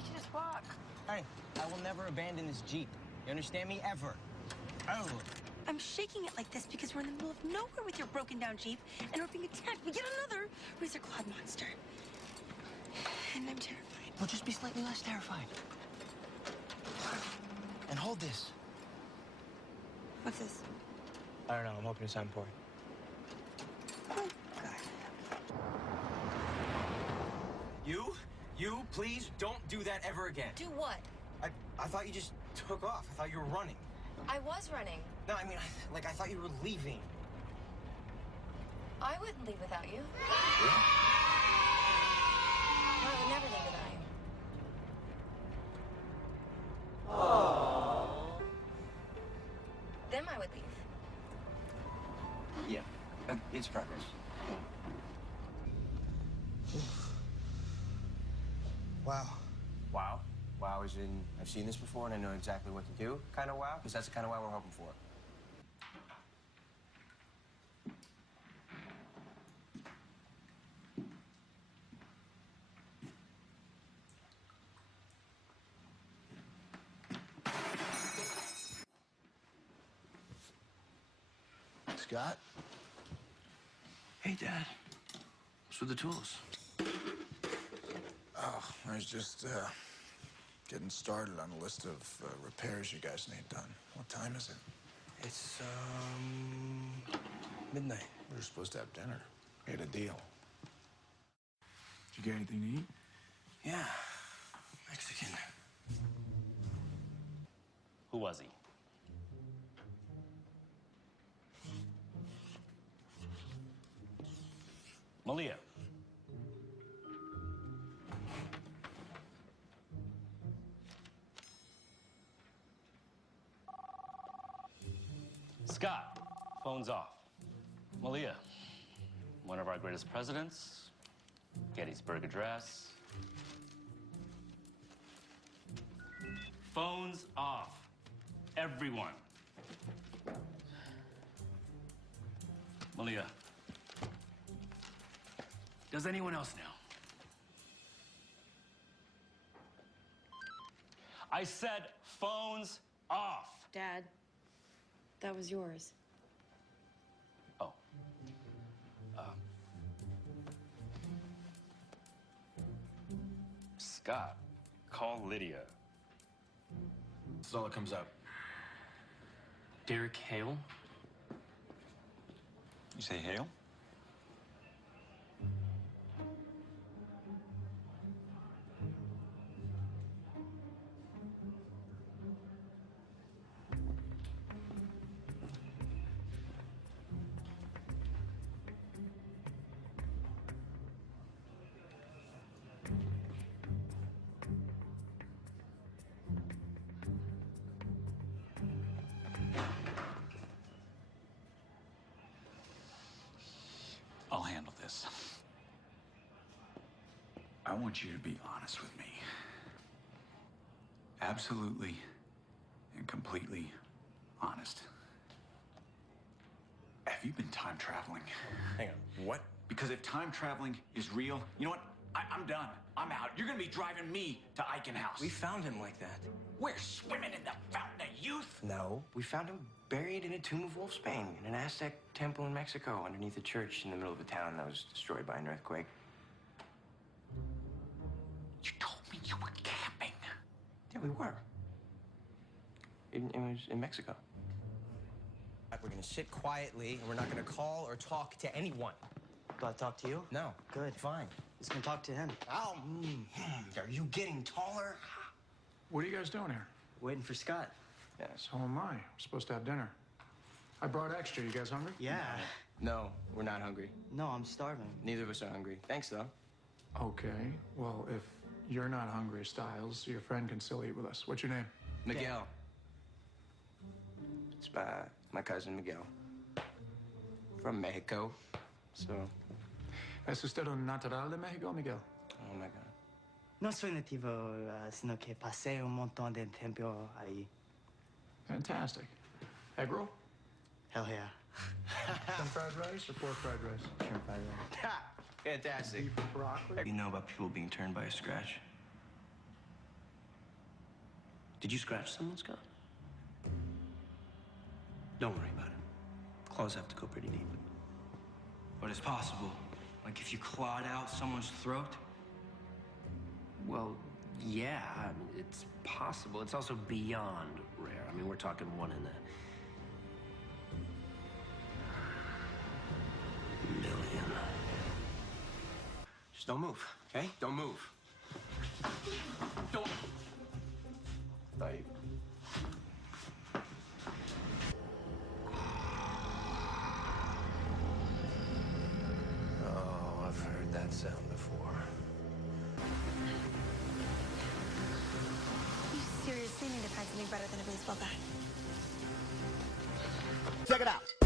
we should just walk. Hey, I will never abandon this Jeep. You understand me? Ever. Oh. I'm shaking it like this because we're in the middle of nowhere with your broken down Jeep, and we're being attacked by yet another razor-clawed monster. And I'm terrified. Well, just be slightly less terrified. And hold this. What's this? I don't know. I'm hoping to sign for it. Oh, God. You, please don't do that ever again. Do what? I thought you just took off. I thought you were running. I was running. No, I mean, I thought you were leaving. I wouldn't leave without you. Really? No, I would never leave without you. Oh. Then I would leave. Yeah, it's progress. Wow. Wow? Wow as in, I've seen this before and I know exactly what to do kind of wow? Because that's the kind of wow we're hoping for. Scott? Hey, Dad. What's with the tools? Oh, I was just getting started on a list of repairs you guys need done. What time is it? It's, midnight. We were supposed to have dinner. We had a deal. Did you get anything to eat? Yeah, Mexican. Who was he? Malia. Scott, phone's off. Malia, one of our greatest presidents, Gettysburg Address. Phones off. Everyone. Malia, does anyone else know? I said phones off. Dad, that was yours. Oh. Scott, call Lydia. That's all that comes up. Derek Hale? You say Hale? I'll handle this. I want you to be honest with me. Absolutely and completely honest. Have you been time traveling? Hang on, what? Because if time traveling is real, you know what? I'm done. I'm out. You're gonna be driving me to Eichen House. We found him like that. We're swimming in the fountain of youth. No, we found him buried in a tomb of Wolfsbane in an Aztec temple in Mexico underneath a church in the middle of a town that was destroyed by an earthquake. You told me you were camping. Yeah, we were. It was in Mexico. We're gonna sit quietly and we're not gonna call or talk to anyone. Do I talk to you? No. Good. Fine. Just gonna talk to him. Ow! Are you getting taller? What are you guys doing here? Waiting for Scott. Yes. So am I. We're supposed to have dinner. I brought extra. You guys hungry? Yeah. No, we're not hungry. No, I'm starving. Neither of us are hungry. Thanks, though. Okay. Well, if you're not hungry, Styles, your friend can still eat with us. What's your name? Miguel. It's my cousin Miguel. From Mexico. So. ¿Es usted un natural de México, Miguel? Oh my God. No soy nativo, sino que pasé un montón de tiempo ahí. Fantastic. Egg roll? Hell yeah. Shrimp fried rice or pork fried rice? Shrimp fried rice. Ha! Fantastic. Beef and broccoli? You know about people being turned by a scratch? Did you scratch someone, Scott? Don't worry about it. Claws have to go pretty deep. But it's possible. Like if you clawed out someone's throat? Well, yeah, I mean, it's possible. It's also beyond rare. I mean, we're talking 1 in a million. Just don't move, okay? Don't move. Don't. Bye. Oh, I've heard that sound before. You seriously need to find something better than a baseball bat. Check it out.